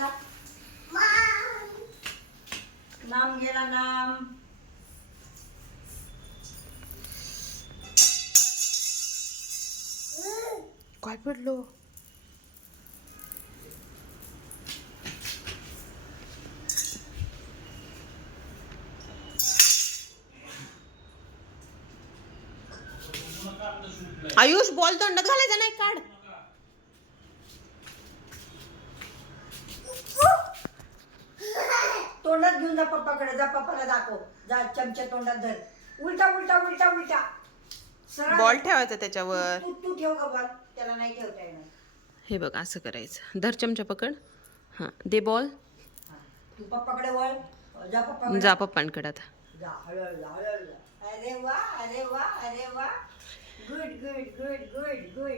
गेला. लांब गेला लांब काय पडलो आयुष बॉल तोंडात घालायचा नाही काढ. तोंडात घेऊन जा पप्पाकडे जा पप्पाला दाखव. जा चमच्या तोंडात धर. उलटा उलटा उलटा उलटा. सरळ. बॉल ठेवायचा त्याच्यावर. तू तू ठेव ग बॉल. त्याला नाही ठेवता येणार. हे बघ असं करायचं. धर चमचा पकड. हां दे बॉल. हा. तू पप्पाकडे वळ. जा पप्पाकडे. जा पप्पांकडे आता. जा हळूहळू जा, हळूहळू. जा. अरे वा अरे वा अरे वा. Good good good good good